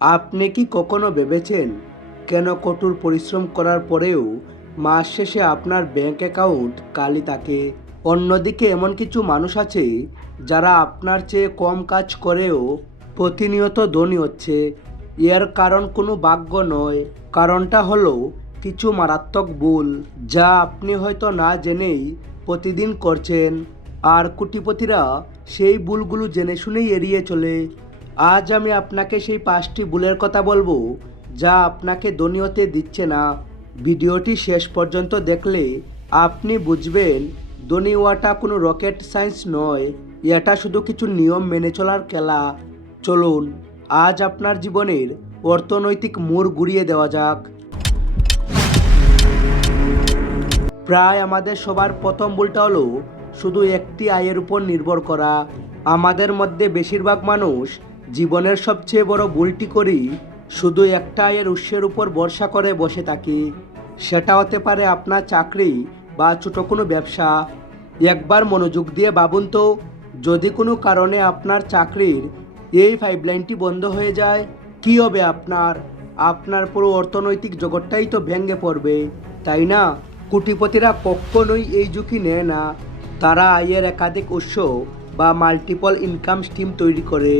আপনি কি কখনো ভেবেছেন কেন কঠোর পরিশ্রম করার পরেও মাস শেষে আপনার ব্যাংক অ্যাকাউন্ট খালি থাকে? অন্যদিকে এমন কিছু মানুষ আছে যারা আপনার চেয়ে কম কাজ করেও প্রতিনিয়ত ধনী হচ্ছে। এর কারণ কোনো ভাগ্য নয়, কারণটা হলো কিছু মারাত্মক ভুল যা আপনি হয়তো না জেনেই প্রতিদিন করছেন। আর কোটিপতিরা সেই ভুলগুলো জেনে শুনেই এড়িয়ে চলে। আজ আমি আপনাকে সেই পাঁচটি ভুলের কথা বলব যা আপনাকে ধনী হতে দিচ্ছে না। ভিডিওটি শেষ পর্যন্ত দেখলে আপনি বুঝবেন ধনী হওয়াটা কোনো রকেট সায়েন্স নয়, এটা শুধু কিছু নিয়ম মেনে চলার খেলা। চলুন, আজ আপনার জীবনের অর্থনৈতিক মোড় ঘুরিয়ে দেওয়া যাক। প্রায় আমাদের সবার প্রথম ভুলটা হলো শুধু একটি আয়ের উপর নির্ভর করা। আমাদের মধ্যে বেশিরভাগ মানুষ জীবনের সবচেয়ে বড় ভুলটি করি শুধু একটা আয়ের উৎসের উপর ভরসা করে বসে থাকি। সেটা হতে পারে আপনার চাকরি বা ছোটো কোনো ব্যবসা। একবার মনোযোগ দিয়ে ভাবুন তো, যদি কোনো কারণে আপনার চাকরির এই পাইপলাইনটি বন্ধ হয়ে যায়, কি হবে আপনার? আপনার পুরো অর্থনৈতিক জগৎটাই তো ভেঙে পড়বে, তাই না? কোটিপতিরা কখনোই এই ঝুঁকি নেয় না। তারা আয়ের একাধিক উৎস বা মাল্টিপল ইনকাম স্ট্রিম তৈরি করে।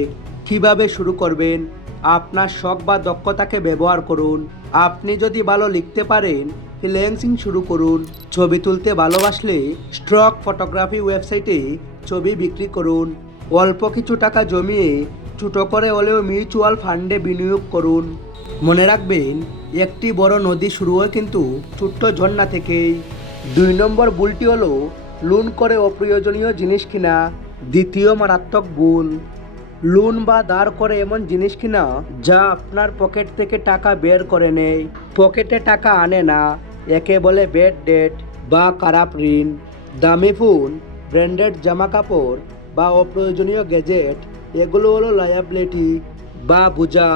কীভাবে শুরু করবেন? আপনার শখ বা দক্ষতাকে ব্যবহার করুন। আপনি যদি ভালো লিখতে পারেন, ফ্রিল্যান্সিং শুরু করুন। ছবি তুলতে ভালোবাসলে স্ট্রক ফটোগ্রাফি ওয়েবসাইটে ছবি বিক্রি করুন। অল্প কিছু টাকা জমিয়ে ছোটো করে হলেও মিউচুয়াল ফান্ডে বিনিয়োগ করুন। মনে রাখবেন, একটি বড় নদী শুরু হয় কিন্তু ছোট্ট ঝর্ণা থেকেই। দুই নম্বর ভুলটি হলো লোন করে অপ্রয়োজনীয় জিনিস কিনা। দ্বিতীয় মারাত্মক ভুল। লোন বা দাঁড় করে এমন জিনিস কিনা যা আপনার পকেট থেকে টাকা বের করে নেয়? পকেটে টাকা আনে না, একে বলে বেড ডেট বা খারাপ ঋণ, দামি ফোন ব্র্যান্ডেড জামা কাপড় বা অপ্রয়োজনীয় গ্যাজেট এগুলো হলো লায়াবিলিটি বা বোঝা।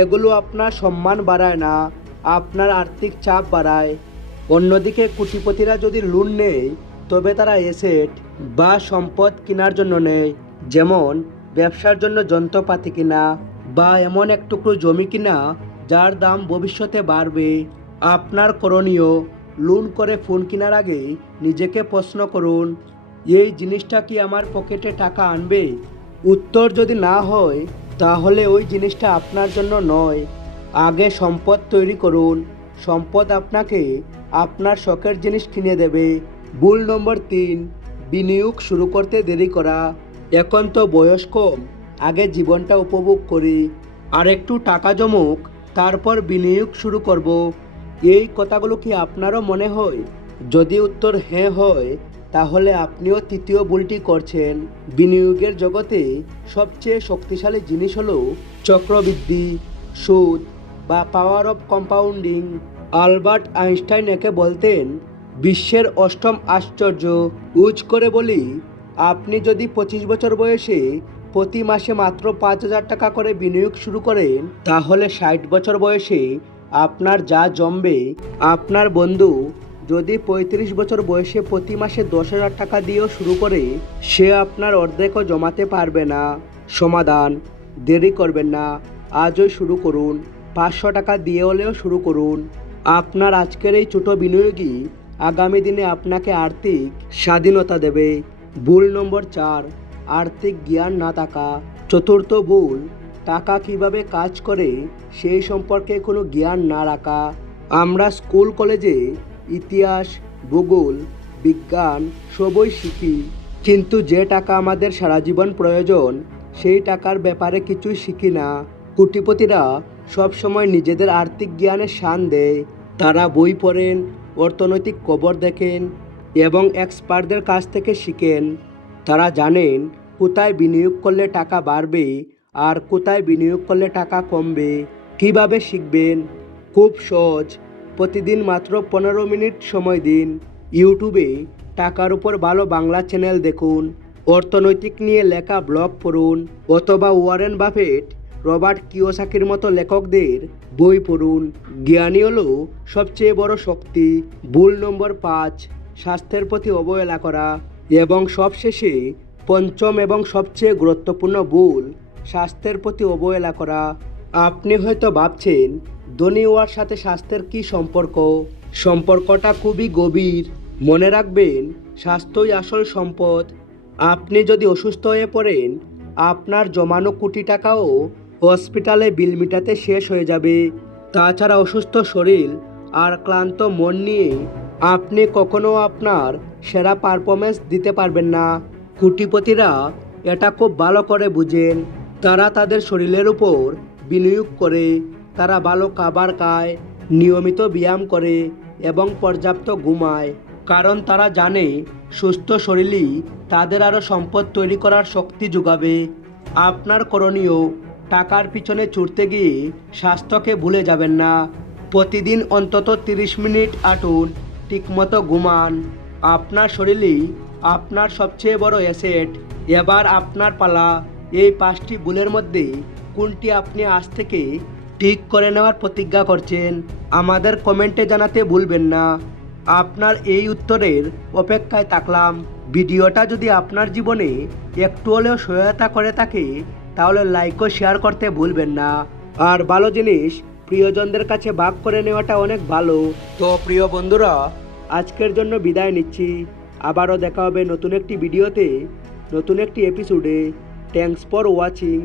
এগুলো আপনার সম্মান বাড়ায় না, আপনার আর্থিক চাপ বাড়ায়। অন্যদিকে কোটিপতিরা যদি লোন নেয়, তবে তারা এসেট বা সম্পদ কেনার জন্য নেয়। যেমন ব্যবসার জন্য যন্ত্রপাতি কিনা বা এমন এক টুকরো জমি কিনা, যার দাম ভবিষ্যতে বাড়বে। আপনার করণীয় লোন করে ফোন কেনার আগে নিজেকে প্রশ্ন করুন, এই জিনিসটা কি আমার পকেটে টাকা আনবে? উত্তর যদি না হয়, তাহলে ওই জিনিসটা আপনার জন্য নয়। আগে সম্পদ তৈরি করুন। সম্পদ আপনাকে আপনার শখের জিনিস কিনে দেবে। ভুল নম্বর তিন, বিনিয়োগ শুরু করতে দেরি করা। এখন তো বয়স কম, আগে জীবনটা উপভোগ করি। আর একটু টাকা জমুক, তারপর বিনিয়োগ শুরু করব। এই কথাগুলো কি আপনারও মনে হয়? যদি উত্তর হ্যাঁ হয়, তাহলে আপনিও তৃতীয় ভুলটি করছেন। বিনিয়োগের জগতে সবচেয়ে শক্তিশালী জিনিস হলো চক্রবৃদ্ধি, সুদ বা power of compounding Albert Einstein একে বলতেন, বিশ্বের অষ্টম আশ্চর্য। উজ করে বলি আপনি যদি পঁচিশ বছর বয়সে প্রতি মাসে মাত্র পাঁচ হাজার টাকা করে বিনিয়োগ শুরু করেন, তাহলে ষাট বছর বয়সে আপনার যা জমবে, আপনার বন্ধু যদি পঁয়ত্রিশ বছর বয়সে প্রতি মাসে দশ হাজার টাকা দিয়েও শুরু করে, সে আপনার অর্ধেকও জমাতে পারবে না। সমাধান, দেরি করবেন না। আজই শুরু করুন। পাঁচশো টাকা দিয়ে হলেও শুরু করুন। আপনার আজকের এই ছোটো বিনিয়োগই আগামী দিনে আপনাকে আর্থিক স্বাধীনতা দেবে। ভুল নম্বর চার, আর্থিক জ্ঞান না থাকা। চতুর্থ ভুল, টাকা কীভাবে কাজ করে সেই সম্পর্কে কোনো জ্ঞান না রাখা। আমরা স্কুল, কলেজে ইতিহাস, ভূগোল, বিজ্ঞান সবই শিখি। কিন্তু যে টাকা আমাদের সারা জীবন প্রয়োজন, সেই টাকার ব্যাপারে কিছুই শিখি না। কোটিপতিরা সবসময় নিজেদের আর্থিক জ্ঞানের শান দেয়। তারা বই পড়েন, অর্থনৈতিক কবর দেখেন এবং এক্সপার্টদের কাছ থেকে শিখেন। তারা জানেন কোথায় বিনিয়োগ করলে টাকা বাড়বে আর কোথায় বিনিয়োগ করলে টাকা কমবে। কীভাবে শিখবেন? খুব সহজ। প্রতিদিন মাত্র পনেরো মিনিট সময় দিন। ইউটিউবে টাকার উপর ভালো বাংলা চ্যানেল দেখুন, অর্থনৈতিক নিয়ে লেখা ব্লগ পড়ুন অথবা ওয়ারেন বাফেট, রবার্ট কিওসাকির মতো লেখকদের বই পড়ুন। জ্ঞানী হলো সবচেয়ে বড় শক্তি ভুল নম্বর পাঁচ। স্বাস্থ্যের প্রতি অবহেলা করা এবং সবশেষে পঞ্চম এবং সবচেয়ে গুরুত্বপূর্ণ ভুল, স্বাস্থ্যের প্রতি অবহেলা করা। আপনি হয়তো ভাবছেন, ধনী হওয়ার সাথে স্বাস্থ্যের কি সম্পর্ক? সম্পর্কটা খুবই গভীর। মনে রাখবেন, স্বাস্থ্যই আসল সম্পদ। আপনি যদি অসুস্থ হয়ে পড়েন, আপনার জমানো কোটি টাকাও হসপিটালে বিল মিটাতে শেষ হয়ে যাবে। তাছাড়া অসুস্থ শরীর আর ক্লান্ত মন নিয়ে আপনি কখনো আপনার সেরা পারফরমেন্স দিতে পারবেন না। কুটিপতিরা এটা খুব ভালো করে বুঝেন। তারা তাদের শরীরের উপর বিনিয়োগ করে, তারা ভালো খাবার খায়, নিয়মিত ব্যায়াম করে এবং পর্যাপ্ত ঘুমায়। কারণ তারা জানে সুস্থ শরীরই তাদের আরও সম্পদ তৈরি করার শক্তি যোগাবে। আপনার করণীয় টাকার পিছনে ছুটতে গিয়ে স্বাস্থ্যকে ভুলে যাবেন না। প্রতিদিন অন্তত তিরিশ মিনিট আটুন ঠিকমতো ঘুমান। আপনার শরীরই আপনার সবচেয়ে বড় অ্যাসেট এবার আপনার পালা। এই পাঁচটি ভুলের মধ্যে কোনটি আপনি আজ থেকে ঠিক করে নেওয়ার প্রতিজ্ঞা করছেন, আমাদের কমেন্টে জানাতে ভুলবেন না। আপনার এই উত্তরের অপেক্ষায় থাকলাম। ভিডিওটা যদি আপনার জীবনে একটু হলেও সহায়তা করে থাকে, তাহলে লাইক ও শেয়ার করতে ভুলবেন না। আর ভালো জিনিস প্রিয়জনদের কাছে ভাগ করে নেওয়াটা অনেক ভালো। তো প্রিয় বন্ধুরা আজকের জন্য বিদায় নিচ্ছি। আবারও দেখা হবে নতুন একটি ভিডিওতে নতুন একটি এপিসোডে থ্যাংকস ফর ওয়াচিং